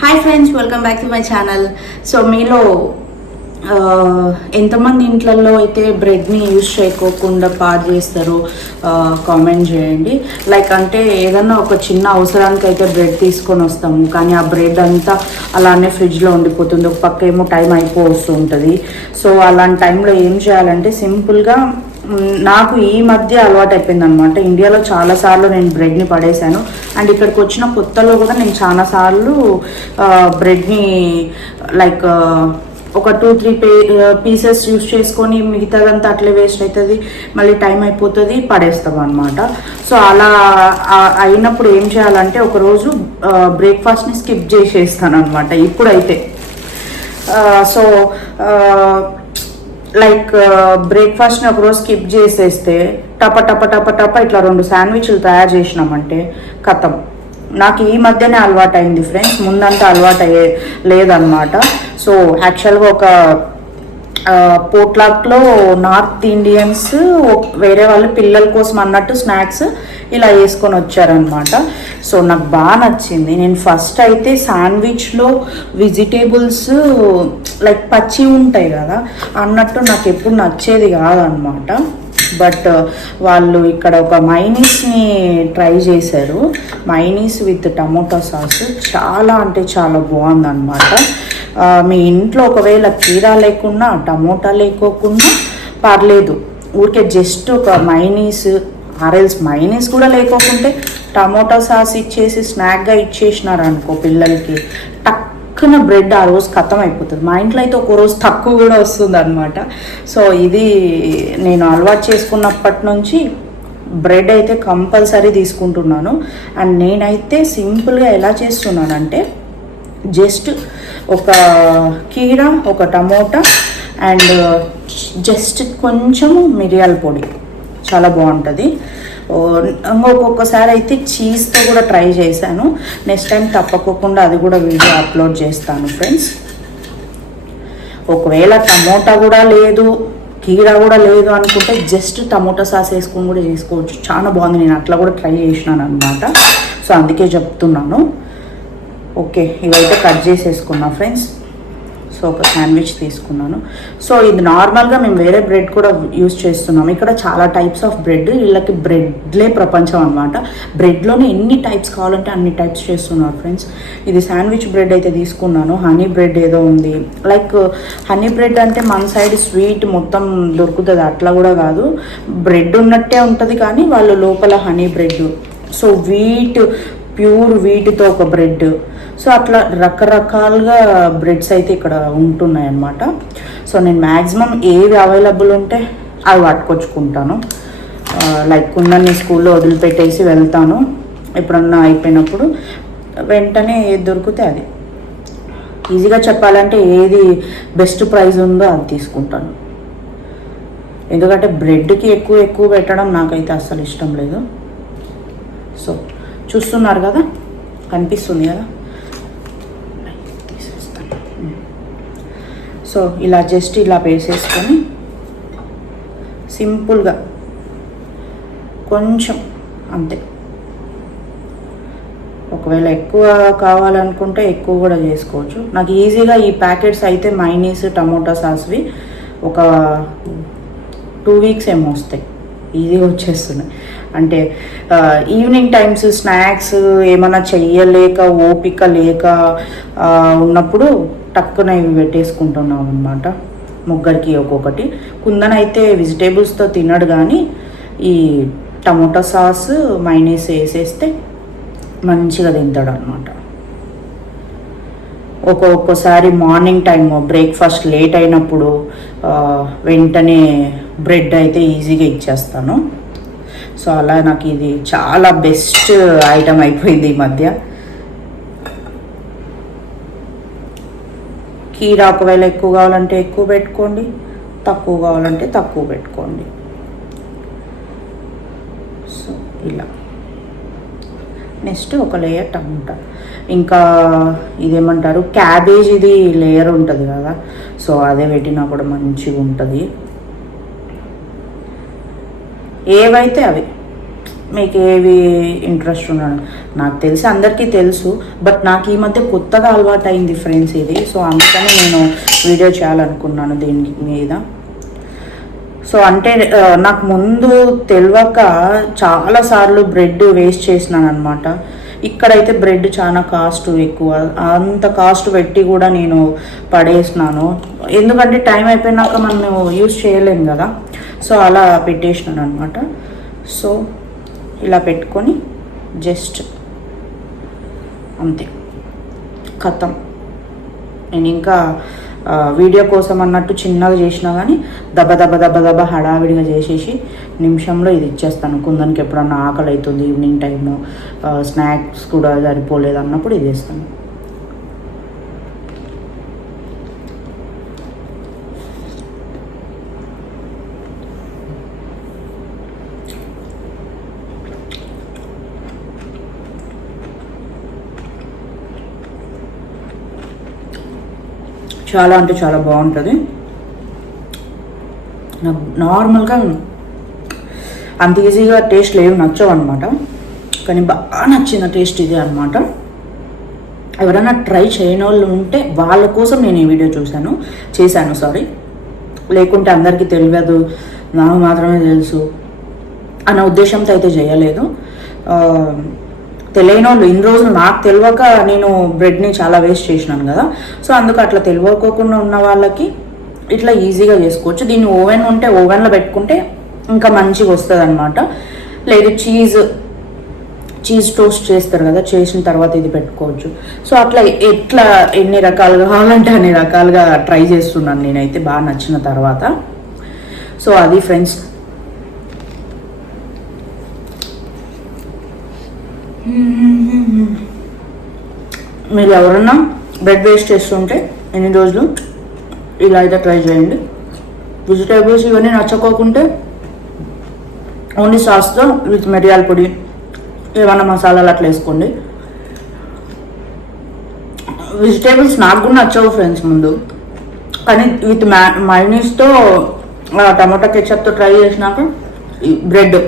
Hi friends, welcome back to my channel. So మీలో ఎంతమంది ఇంట్లలో అయితే బ్రెడ్ని యూజ్ చేయకోకుండా పాడు చేస్తారో కామెంట్ చేయండి. లైక్ అంటే ఏదన్నా ఒక చిన్న అవసరానికి అయితే బ్రెడ్ తీసుకొని వస్తాము, కానీ ఆ బ్రెడ్ అంతా అలానే ఫ్రిడ్జ్లో ఉండిపోతుంది. ఒక పక్క ఏమో టైం అయిపోతూ ఉంటుంది. సో అలాంటి టైంలో ఏం చేయాలంటే సింపుల్గా నాకు ఈ మధ్య అలవాటు అయిపోయింది అనమాట. ఇండియాలో చాలాసార్లు నేను బ్రెడ్ని పడేశాను, అండ్ ఇక్కడికి వచ్చిన కొత్తలో కూడా నేను చాలాసార్లు బ్రెడ్ని లైక్ ఒక 2-3 పీసెస్ యూస్ చేసుకొని మిగతాదంతా అట్లే వేస్ట్ అవుతుంది, మళ్ళీ టైం అయిపోతుంది, పడేస్తాం అనమాట. సో అలా అయినప్పుడు ఏం చేయాలంటే ఒకరోజు బ్రేక్ఫాస్ట్ని స్కిప్ చేసేస్తాను అనమాట ఇప్పుడైతే. సో లైక్ బ్రేక్ఫాస్ట్ని ఒకరోజు స్కిప్ చేసేస్తే టప టప టప టప ఇట్లా 2 శాండ్విచ్లు తయారు చేసినామంటే కథం. నాకు ఈ మధ్యనే అలవాటు అయింది ఫ్రెండ్స్, ముందంతా అలవాటు లేదనమాట. సో యాక్చువల్గా ఒక పోట్లాక్లో నార్త్ ఇండియన్స్ వేరే వాళ్ళు పిల్లల కోసం అన్నట్టు స్నాక్స్ ఇలా వేసుకొని వచ్చారనమాట. సో నాకు బాగా నచ్చింది. నేను ఫస్ట్ అయితే శాండ్విచ్లో వెజిటేబుల్స్ లైక్ పచ్చి ఉంటాయి కదా అన్నట్టు నాకు ఎప్పుడు నచ్చేది కాదనమాట. బట్ వాళ్ళు ఇక్కడ ఒక మైనీస్ని ట్రై చేశారు. మైనీస్ విత్ టమోటా సాస్ చాలా అంటే చాలా బాగుందన్నమాట. మీ ఇంట్లో ఒకవేళ కీరా లేకున్నా టమోటా లేకోకుండా పర్లేదు, ఊరికే జస్ట్ ఒక మైనీస్ ఆరెల్స్ మైనీస్ కూడా లేకోకుంటే టమోటా సాస్ ఇచ్చేసి స్నాక్గా ఇచ్చేసినారు అనుకో పిల్లలకి, టక్కున బ్రెడ్ ఆ రోజు ఖతం అయిపోతుంది. మా ఇంట్లో అయితే ఒక రోజు తక్కువ కూడా వస్తుంది అనమాట. సో ఇది నేను అలవాటు చేసుకున్నప్పటి నుంచి బ్రెడ్ అయితే కంపల్సరీ తీసుకుంటున్నాను. అండ్ నేనైతే సింపుల్గా ఎలా చేస్తున్నానంటే జస్ట్ ఒక కీరా, ఒక టమోటా అండ్ జస్ట్ కొంచెము మిరియాల పొడి, చాలా బాగుంటుంది. ఇంకొకసారి అయితే చీజ్తో కూడా ట్రై చేశాను. నెక్స్ట్ టైం తప్పకుండా అది కూడా వీడియో అప్లోడ్ చేస్తాను ఫ్రెండ్స్. ఒకవేళ టమోటా కూడా లేదు, కీరా కూడా లేదు అనుకుంటే జస్ట్ టమోటా సాస్ వేసుకొని కూడా చేసుకోవచ్చు, చాలా బాగుంది. నేను అట్లా కూడా ట్రై చేసినాను అనమాట. సో అందుకే చెప్తున్నాను. ఓకే, ఇవైతే కట్ చేసేసుకున్నా ఫ్రెండ్స్. సో ఒక శాండ్విచ్ తీసుకున్నాను. సో ఇది నార్మల్గా మేము వేరే బ్రెడ్ కూడా యూజ్ చేస్తున్నాము. ఇక్కడ చాలా టైప్స్ ఆఫ్ బ్రెడ్, వీళ్ళకి బ్రెడ్లే ప్రపంచం అనమాట. బ్రెడ్లోనే ఎన్ని టైప్స్ కావాలంటే అన్ని టైప్స్ చేస్తున్నారు ఫ్రెండ్స్. ఇది శాండ్విచ్ బ్రెడ్ అయితే తీసుకున్నాను. హనీ బ్రెడ్ ఏదో ఉంది, లైక్ హనీ బ్రెడ్ అంటే మన సైడ్ స్వీట్ మొత్తం దొరుకుతుంది, అట్లా కూడా కాదు, బ్రెడ్ ఉన్నట్టే ఉంటుంది కానీ వాళ్ళు లోపల హనీ బ్రెడ్. సో ప్యూర్ వీటితో ఒక బ్రెడ్. సో అట్లా రకరకాలుగా బ్రెడ్స్ అయితే ఇక్కడ ఉంటున్నాయి అన్నమాట. సో నేను మ్యాక్సిమం ఏవి అవైలబుల్ ఉంటే అవి పట్టుకొచ్చుకుంటాను. లైక్ ఉన్నన్ని స్కూల్లో వదిలిపెట్టేసి వెళ్తాను, ఎప్పుడన్నా అయిపోయినప్పుడు వెంటనే ఏది దొరికితే అది. ఈజీగా చెప్పాలంటే ఏది బెస్ట్ ప్రైస్ ఉందో అది తీసుకుంటాను. ఎందుకంటే బ్రెడ్కి ఎక్కువ పెట్టడం నాకైతే అస్సలు ఇష్టం లేదు. సో చూస్తున్నారు కదా, కనిపిస్తుంది కదా. సో ఇలా జస్ట్ ఇలా వేసేసుకొని సింపుల్గా కొంచెం అంతే. ఒకవేళ ఎక్కువ కావాలనుకుంటే ఎక్కువ కూడా చేసుకోవచ్చు. నాకు ఈజీగా ఈ ప్యాకెట్స్ అయితే మైనీస్ టమోటా సాస్వి ఒక 2 వీక్స్ ఏమో వస్తాయి, ఈజీగా వచ్చేస్తున్నాయి. అంటే ఈవినింగ్ టైమ్స్ స్నాక్స్ ఏమైనా చెయ్యలేక ఓపిక లేక ఉన్నప్పుడు టక్కున ఇవి పెట్టేసుకుంటున్నాం అనమాట. ముగ్గురికి ఒక్కొక్కటి. కుందనైతే వెజిటేబుల్స్తో తినడు, కానీ ఈ టమోటా సాస్ మైనీస్ వేసేస్తే మంచిగా తింటాడు అనమాట. ఒక్కొక్కసారి మార్నింగ్ టైం బ్రేక్ఫాస్ట్ లేట్ అయినప్పుడు వెంటనే బ్రెడ్ అయితే ఈజీగా ఇచ్చేస్తాను. సో అలా నాకు ఇది చాలా బెస్ట్ ఐటమ్ అయిపోయింది ఈ మధ్య. కీరా ఒకవేళ ఎక్కువ కావాలంటే ఎక్కువ పెట్టుకోండి, తక్కువ కావాలంటే తక్కువ పెట్టుకోండి. సో ఇలా నెక్స్ట్ ఒక లేయర్ టమాటా, ఇంకా ఇదేమంటారు క్యాబేజ్, ఇది లేయర్ ఉంటుంది కదా, సో అదే పెట్టినా కూడా మంచిగా ఉంటుంది. ఏవైతే అవి మీకు ఏవి ఇంట్రెస్ట్ ఉన్నాను నాకు తెలిసి అందరికీ తెలుసు, బట్ నాకు ఈ మధ్య కొత్తగా అలవాటు అయింది ఫ్రెండ్స్ ఇది. సో అందుకని నేను వీడియో చేయాలనుకున్నాను దీని మీద. సో అంటే నాకు ముందు తెలియక చాలాసార్లు బ్రెడ్ వేస్ట్ చేసినాను అనమాట. ఇక్కడైతే బ్రెడ్ చాలా కాస్ట్ ఎక్కువ, అంత కాస్ట్ పెట్టి కూడా నేను పడేసినాను. ఎందుకంటే టైం అయిపోయినాక మనం యూజ్ చేయలేము కదా. సో అలా పెట్టేసినాను అనమాట. సో ఇలా పెట్టుకొని జస్ట్ అంతే ఖతం. నేను ఇంకా వీడియో కోసం అన్నట్టు చిన్నగా చేసినా కానీ దెబ్బ దెబ్బ దెబ్బ దెబ్బ హడావిడిగా చేసేసి నిమిషంలో ఇది ఇచ్చేస్తాను. కుందనికి ఎప్పుడన్నా ఆకలి అవుతుంది ఈవినింగ్ టైము, స్నాక్స్ కూడా సరిపోలేదు అన్నప్పుడు ఇది వేస్తాను. చాలా అంటే చాలా బాగుంటుంది. నార్మల్గా అంత ఈజీగా టేస్ట్ లేవు నచ్చవు అనమాట, కానీ బాగా నచ్చిన టేస్ట్ ఇది అనమాట. ఎవరైనా ట్రై చేయని వాళ్ళు ఉంటే వాళ్ళ కోసం నేను ఈ వీడియో చేశాను. లేకుంటే అందరికీ తెలియదు, నాకు మాత్రమే తెలుసు అన్న ఉద్దేశంతో అయితే చేయలేదు. తెలియని వాళ్ళు ఇన్ని రోజులు నాకు తెలియక నేను బ్రెడ్ని చాలా వేస్ట్ చేసినాను కదా. సో అందుకు అట్లా తెలియకోకుండా ఉన్న వాళ్ళకి ఇట్లా ఈజీగా చేసుకోవచ్చు. దీన్ని ఓవెన్ ఉంటే ఓవెన్లో పెట్టుకుంటే ఇంకా మంచిగా వస్తుంది అనమాట. లేదు చీజ్ టోస్ట్ చేస్తారు కదా, చేసిన తర్వాత ఇది పెట్టుకోవచ్చు. సో అట్లా ఎట్లా ఎన్ని రకాలుగా కావాలంటే అన్ని రకాలుగా ట్రై చేస్తున్నాను నేనైతే బాగా నచ్చిన తర్వాత. సో అది ఫ్రెండ్స్. మీరు ఎవరన్నా బ్రెడ్ వేస్ట్ చేస్తుంటే ఎన్ని రోజులు ఇలా అయితే ట్రై చేయండి. వెజిటేబుల్స్ ఇవన్నీ నచ్చకోకుంటే ఓన్లీ సాస్తో విత్ మిరియాల పొడి ఏమన్నా మసాలాలు అట్లా వేసుకోండి. వెజిటేబుల్స్ నాకు కూడా నచ్చవు ఫ్రెండ్స్ ముందు, కానీ విత్ మైనీస్తో టమాటా కెచప్తో ట్రై చేసినాక బ్రెడ్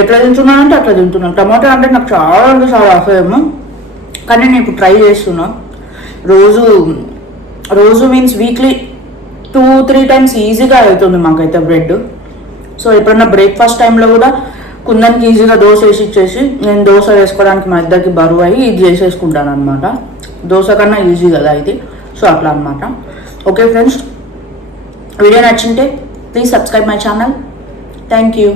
ఎట్లా తింటున్నానంటే అట్లా తింటున్నాను. టమాటా అంటే నాకు చాలా అంటే చాలా అసహ్యము, కానీ నేను ఇప్పుడు ట్రై చేస్తున్నా. రోజు మీన్స్ వీక్లీ 2-3 టైమ్స్ ఈజీగా అవుతుంది మాకైతే బ్రెడ్. సో ఎప్పుడన్నా బ్రేక్ఫాస్ట్ టైంలో కూడా కుందనికి ఈజీగా దోశ వేసి ఇచ్చేసి నేను దోశ వేసుకోవడానికి మా ఇద్దరికి బరువు అయ్యి ఇది చేసేసుకుంటాను అనమాట. దోశ కన్నా ఈజీ కదా ఇది. సో అట్లా అనమాట. ఓకే ఫ్రెండ్స్, వీడియో నచ్చింటే please subscribe my channel. Thank you.